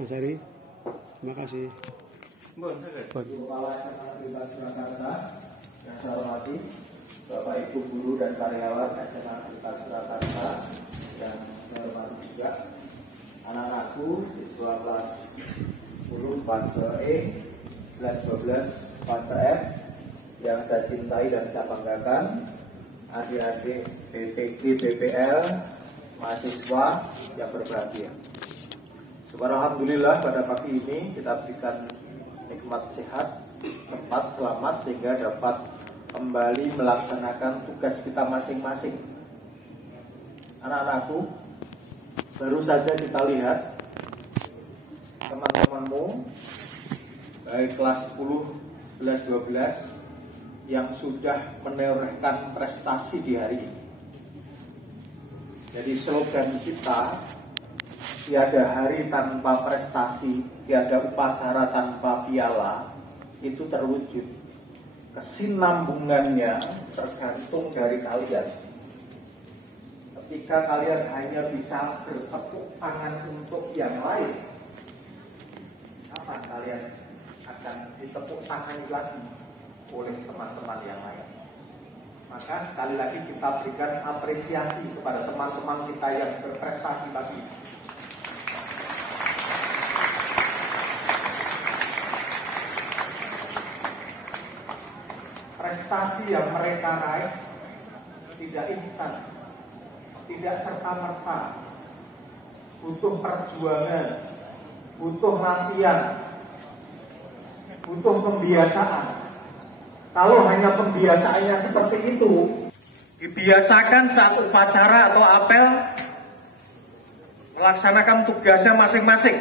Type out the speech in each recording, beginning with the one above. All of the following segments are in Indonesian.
Mas Ari, terima kasih. Kepala SMA Negeri Surakarta yang saya hormati, Bapak Ibu guru dan karyawan SMA Negeri Surakarta yang saya hormati juga, anak-anakku siswa kelas 10 fase E, kelas 12 fase F yang saya cintai dan saya banggakan, adik-adik BPG BPL, mahasiswa yang berbahagia. Alhamdulillah pada pagi ini kita berikan nikmat sehat, tempat selamat sehingga dapat kembali melaksanakan tugas kita masing-masing. Anak-anakku, baru saja kita lihat teman-temanmu baik kelas 10, 11, 12 yang sudah menorehkan prestasi di hari ini. Jadi slogan kita, tiada hari tanpa prestasi, tiada upacara tanpa piala, itu terwujud. Kesinambungannya tergantung dari kalian. Ketika kalian hanya bisa bertepuk tangan untuk yang lain, kapan kalian akan ditepuk tangan lagi oleh teman-teman yang lain? Maka sekali lagi kita berikan apresiasi kepada teman-teman kita yang berprestasi pagi ini. Prestasi yang mereka raih tidak instan, tidak serta-merta, butuh perjuangan, butuh latihan, butuh pembiasaan. Kalau hanya pembiasaannya seperti itu, dibiasakan saat upacara atau apel, melaksanakan tugasnya masing-masing.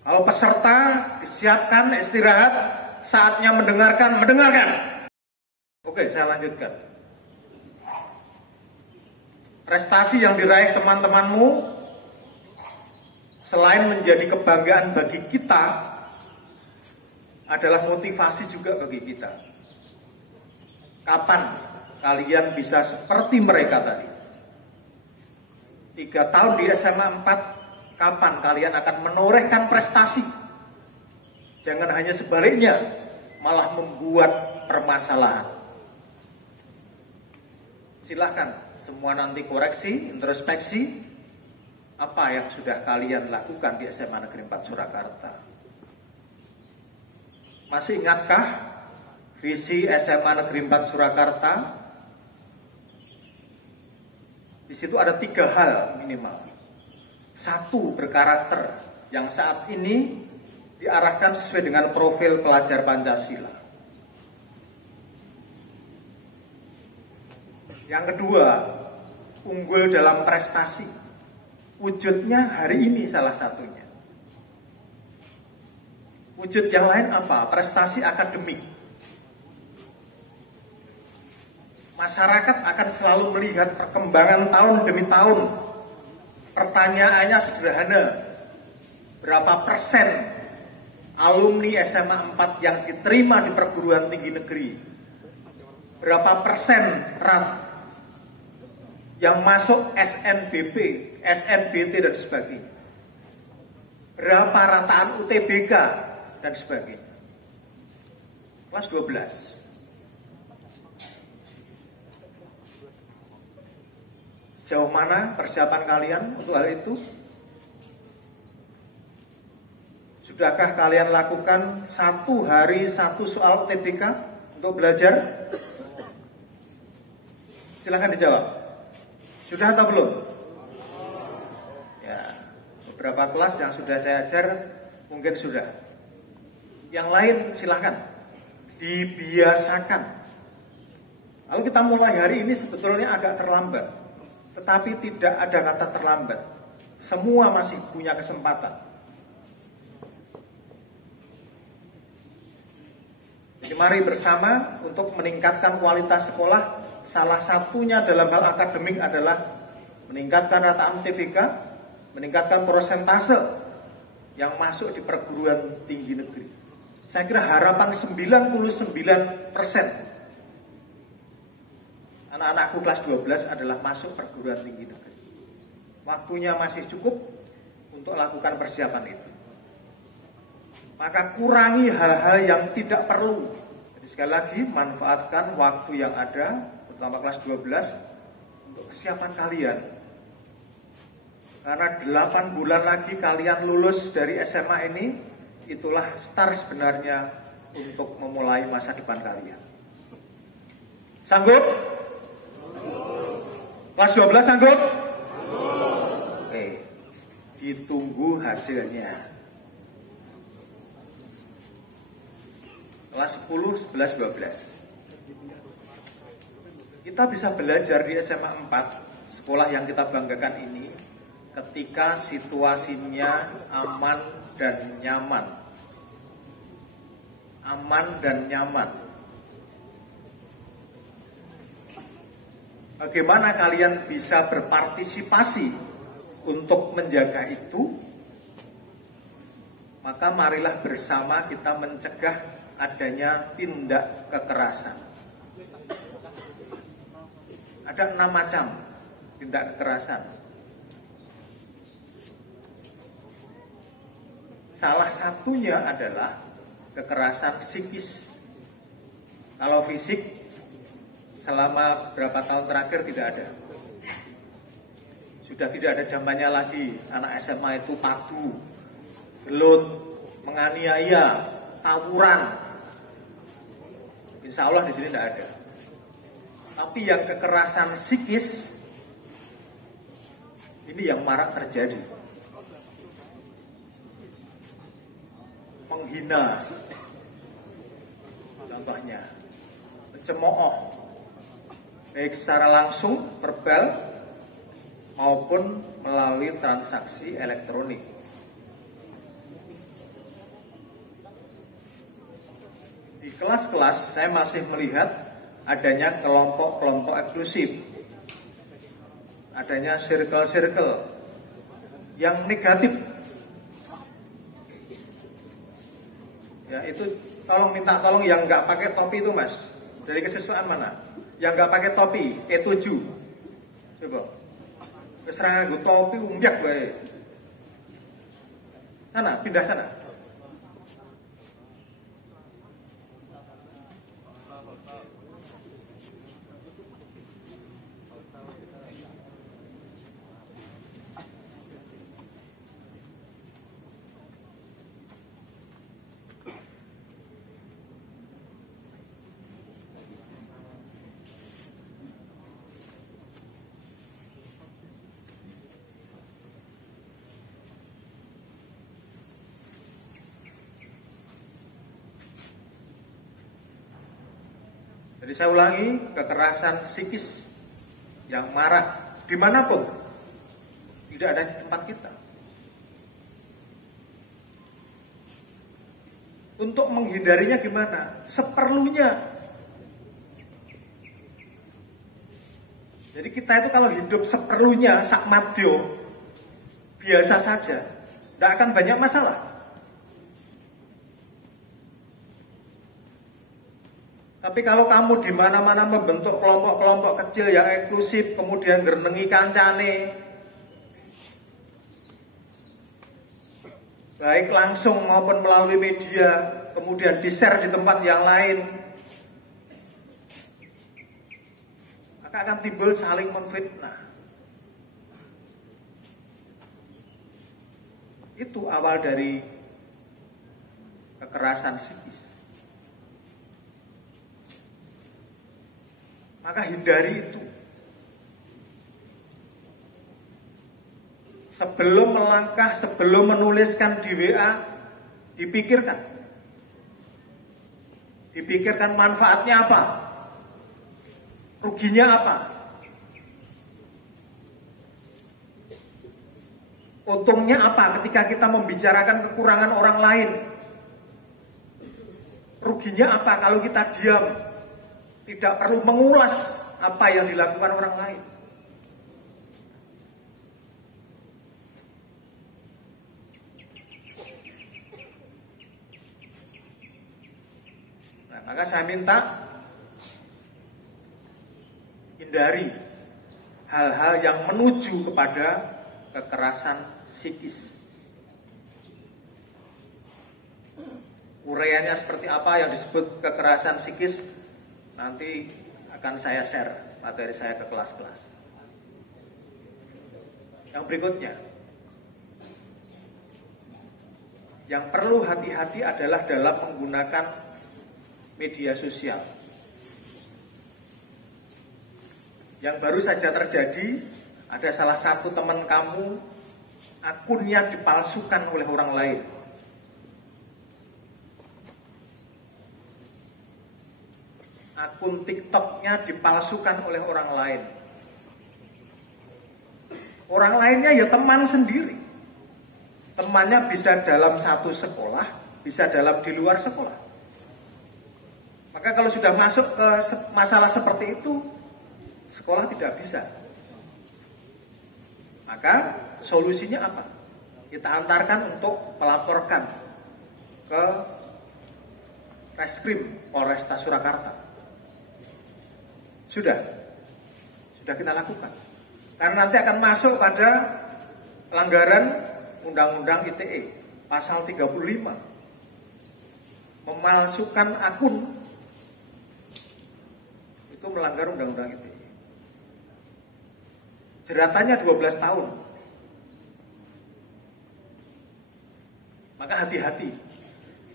Kalau peserta disiapkan istirahat, saatnya mendengarkan. Oke, saya lanjutkan. Prestasi yang diraih teman-temanmu selain menjadi kebanggaan bagi kita, adalah motivasi juga bagi kita. Kapan kalian bisa seperti mereka tadi? 3 tahun di SMA 4, kapan kalian akan menorehkan prestasi? Jangan hanya sebaliknya, malah membuat permasalahan. Silahkan semua nanti koreksi, introspeksi, apa yang sudah kalian lakukan di SMA Negeri 4 Surakarta. Masih ingatkah visi SMA Negeri 4 Surakarta? Di situ ada 3 hal minimal. 1, berkarakter, yang saat ini diarahkan sesuai dengan profil pelajar Pancasila. Yang kedua, unggul dalam prestasi. Wujudnya hari ini salah satunya. Wujud yang lain apa? Prestasi akademik. Masyarakat akan selalu melihat perkembangan tahun demi tahun. Pertanyaannya sederhana. Berapa persen alumni SMA 4 yang diterima di perguruan tinggi negeri? Berapa persen yang masuk SNBP, SNBT dan sebagainya? Berapa rataan UTBK dan sebagainya? Kelas 12. Sejauh mana persiapan kalian untuk hal itu? Sudahkah kalian lakukan 1 hari 1 soal UTBK untuk belajar? Silahkan dijawab. Sudah atau belum? Ya, beberapa kelas yang sudah saya ajar mungkin sudah. Yang lain silahkan dibiasakan. Lalu kita mulai hari ini sebetulnya agak terlambat, tetapi tidak ada kata terlambat. Semua masih punya kesempatan. Jadi mari bersama untuk meningkatkan kualitas sekolah. Salah satunya dalam hal akademik adalah meningkatkan rataan UTBK, meningkatkan persentase yang masuk di perguruan tinggi negeri. Saya kira harapan 99% anak-anakku kelas 12 adalah masuk perguruan tinggi negeri. Waktunya masih cukup, untuk lakukan persiapan itu. Maka kurangi hal-hal yang tidak perlu. Jadi sekali lagi, manfaatkan waktu yang ada, terutama kelas 12, untuk kesiapan kalian. Karena 8 bulan lagi kalian lulus dari SMA ini, itulah start sebenarnya untuk memulai masa depan kalian. Sanggup? Kelas 12 sanggup? Oke, ditunggu hasilnya. Kelas 10, 11, 12. Kita bisa belajar di SMA 4, sekolah yang kita banggakan ini, ketika situasinya aman dan nyaman. Aman dan nyaman. Bagaimana kalian bisa berpartisipasi untuk menjaga itu? Maka marilah bersama kita mencegah adanya tindak kekerasan. Ada 6 macam tindak kekerasan. Salah satunya adalah kekerasan psikis. Kalau fisik, selama berapa tahun terakhir tidak ada. Sudah tidak ada zamannya lagi anak SMA itu padu, gelut, menganiaya, tawuran. Insya Allah di sini tidak ada. Tapi yang kekerasan psikis ini yang marak terjadi. Menghina, contohnya, mencemooh, baik secara langsung verbal maupun melalui transaksi elektronik. Di kelas-kelas saya masih melihat adanya kelompok-kelompok eksklusif, adanya circle-circle yang negatif. Ya itu tolong yang nggak pakai topi itu mas, dari kesiswaan mana? Yang nggak pakai topi, E7, coba. Keserangan gue topi umbiak gue. Sana, pindah sana. Jadi saya ulangi, kekerasan psikis yang marak dimanapun, tidak ada di tempat kita. Untuk menghindarinya gimana? Seperlunya. Jadi kita itu kalau hidup seperlunya, sakmadyo, biasa saja, tidak akan banyak masalah. Tapi kalau kamu di mana-mana membentuk kelompok-kelompok kecil yang eksklusif, kemudian gerenengi kancane, baik langsung maupun melalui media, kemudian di-share di tempat yang lain, maka akan timbul saling memfitnah. Itu awal dari kekerasan psikis. Maka hindari itu. Sebelum melangkah, sebelum menuliskan di WA, dipikirkan. Dipikirkan manfaatnya apa? Ruginya apa? Untungnya apa ketika kita membicarakan kekurangan orang lain? Ruginya apa kalau kita diam? Tidak perlu mengulas apa yang dilakukan orang lain. Nah, maka saya minta hindari hal-hal yang menuju kepada kekerasan psikis. uraiannya seperti apa yang disebut kekerasan psikis, nanti akan saya share materi saya ke kelas-kelas. Yang berikutnya, yang perlu hati-hati adalah dalam menggunakan media sosial. Yang baru saja terjadi, ada salah satu teman kamu, akunnya dipalsukan oleh orang lain. Akun TikToknya dipalsukan oleh orang lain. Orang lainnya ya teman sendiri. Temannya bisa dalam satu sekolah, bisa di luar sekolah. Maka kalau sudah masuk ke masalah seperti itu, sekolah tidak bisa. Maka solusinya apa? Kita antarkan untuk melaporkan ke Reskrim Polresta Surakarta. Sudah kita lakukan. Karena nanti akan masuk pada pelanggaran Undang-Undang ITE pasal 35. Memalsukan akun itu melanggar Undang-Undang ITE. Jeratannya 12 tahun. Maka hati-hati.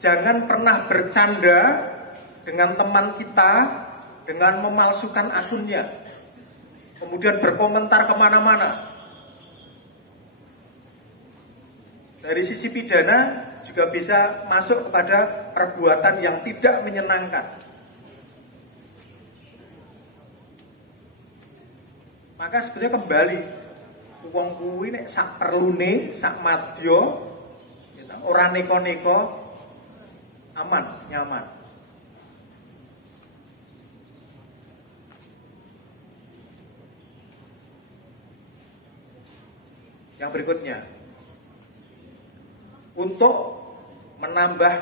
Jangan pernah bercanda dengan teman kita dengan memalsukan akunnya, kemudian berkomentar kemana-mana. Dari sisi pidana juga bisa masuk kepada perbuatan yang tidak menyenangkan. Maka sebenarnya kembali, wong kuwi nek sak perlune, sak madya, ora neko-neko, aman, nyaman. Yang berikutnya, untuk menambah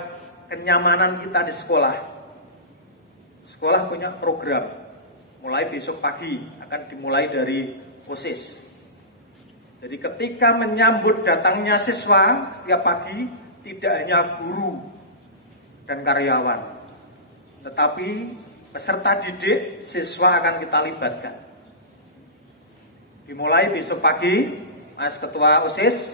kenyamanan kita di sekolah, sekolah punya program. Mulai besok pagi akan dimulai dari OSIS. Jadi ketika menyambut datangnya siswa setiap pagi, tidak hanya guru dan karyawan, tetapi peserta didik, siswa akan kita libatkan. Dimulai besok pagi, Mas Ketua OSIS,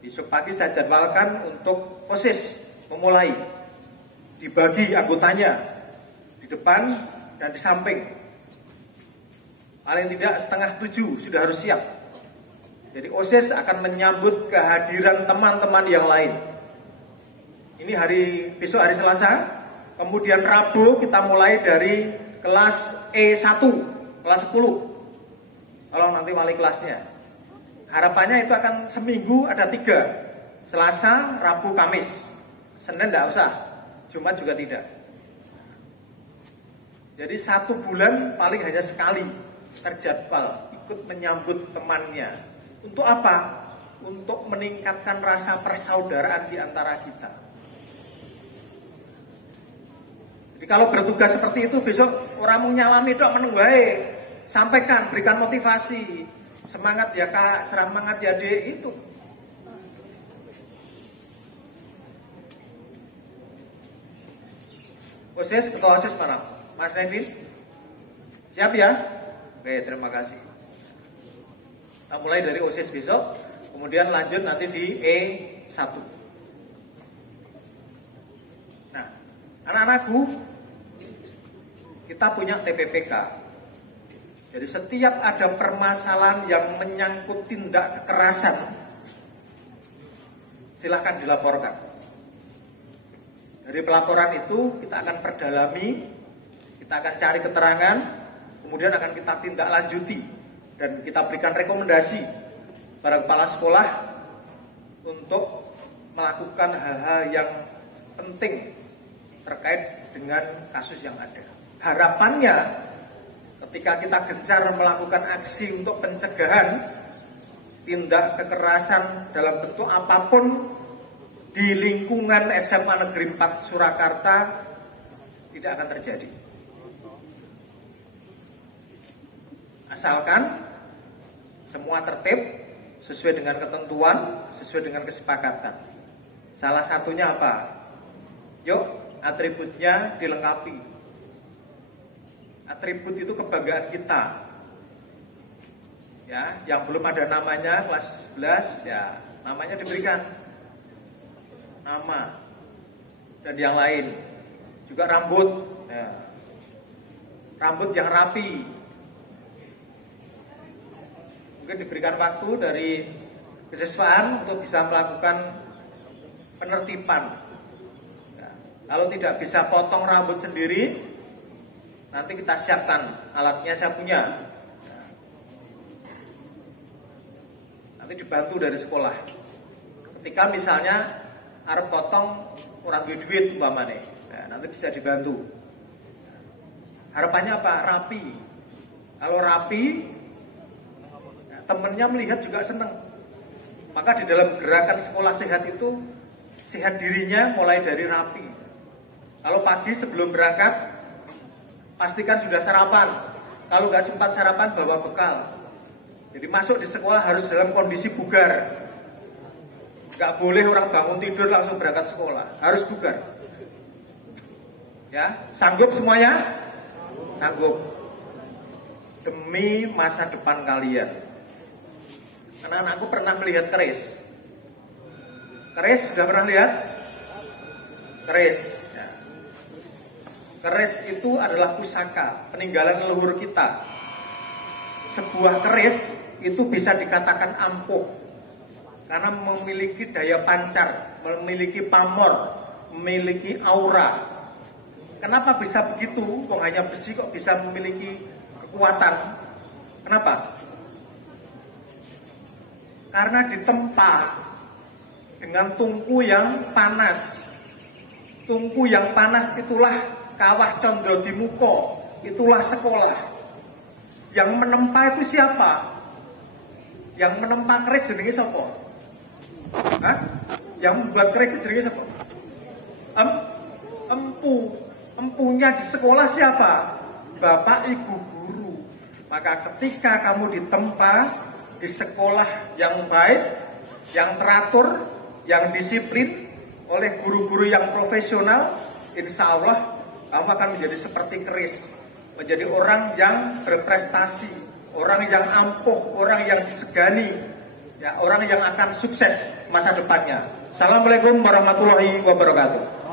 besok pagi saya jadwalkan untuk OSIS memulai. Dibagi anggotanya di depan dan di samping. Paling tidak 6:30 sudah harus siap. Jadi OSIS akan menyambut kehadiran teman-teman yang lain. Ini besok hari Selasa, kemudian Rabu kita mulai dari kelas E1, kelas 10. Kalau nanti wali kelasnya. Harapannya itu akan seminggu ada 3. Selasa, Rabu, Kamis. Senin tidak usah, Jumat juga tidak. Jadi 1 bulan paling hanya sekali terjadwal ikut menyambut temannya. Untuk apa? Untuk meningkatkan rasa persaudaraan di antara kita. Jadi kalau bertugas seperti itu besok orang mau nyalami dok menunggu sampaikan, berikan motivasi. Semangat ya kak, semangat ya dek, itu. OSIS, ketua OSIS mana? Mas Nevin? Siap ya? Oke, terima kasih. Kita mulai dari OSIS besok, kemudian lanjut nanti di E1. Nah, anak-anakku, kita punya TPPK. Jadi setiap ada permasalahan yang menyangkut tindak kekerasan, silakan dilaporkan. Dari pelaporan itu kita akan perdalami, kita akan cari keterangan, kemudian akan kita tindak lanjuti dan kita berikan rekomendasi para kepala sekolah untuk melakukan hal-hal yang penting terkait dengan kasus yang ada. Harapannya ketika kita gencar melakukan aksi untuk pencegahan tindak kekerasan dalam bentuk apapun di lingkungan SMA Negeri 4 Surakarta tidak akan terjadi. Asalkan semua tertib sesuai dengan ketentuan, sesuai dengan kesepakatan. Salah satunya apa? Yuk, atributnya dilengkapi. Atribut itu kebanggaan kita. Ya, yang belum ada namanya kelas 11, ya namanya diberikan. Nama dan yang lain. Juga rambut, ya. Rambut yang rapi. Mungkin diberikan waktu dari kesiswaan untuk bisa melakukan penertiban. Ya. Kalau tidak bisa potong rambut sendiri, nanti kita siapkan alatnya, saya punya. Ya. Nanti dibantu dari sekolah. Ketika misalnya arep potong orang duit umpamanya, ya, nanti bisa dibantu. Harapannya apa? Rapi. Kalau rapi, ya, temennya melihat juga senang. Maka di dalam gerakan sekolah sehat itu, sehat dirinya mulai dari rapi. Kalau pagi sebelum berangkat, pastikan sudah sarapan. Kalau nggak sempat sarapan, bawa bekal. Jadi masuk di sekolah harus dalam kondisi bugar. Nggak boleh orang bangun tidur langsung berangkat sekolah, harus bugar. Ya, sanggup semuanya? Sanggup. Demi masa depan kalian. Anak-anakku pernah melihat keris. Keris sudah pernah lihat? Keris. Ya. Keris itu adalah pusaka peninggalan leluhur kita. Sebuah keris itu bisa dikatakan ampuh karena memiliki daya pancar, memiliki pamor, memiliki aura. Kenapa bisa begitu? Kok hanya besi kok bisa memiliki kekuatan? Kenapa? Karena ditempa dengan tungku yang panas. Tungku yang panas itulah kawah Condro Dimuko, itulah sekolah. Yang menempa itu siapa? Yang menempa keris jenenge sapa? Hah? Yang membuat keris jenenge sapa? Empu. Empunya di sekolah siapa? Bapak Ibu guru. Maka ketika kamu ditempa di sekolah yang baik, yang teratur, yang disiplin oleh guru-guru yang profesional, insya Allah kamu akan menjadi seperti keris, menjadi orang yang berprestasi, orang yang ampuh, orang yang disegani, ya, orang yang akan sukses masa depannya. Assalamualaikum warahmatullahi wabarakatuh.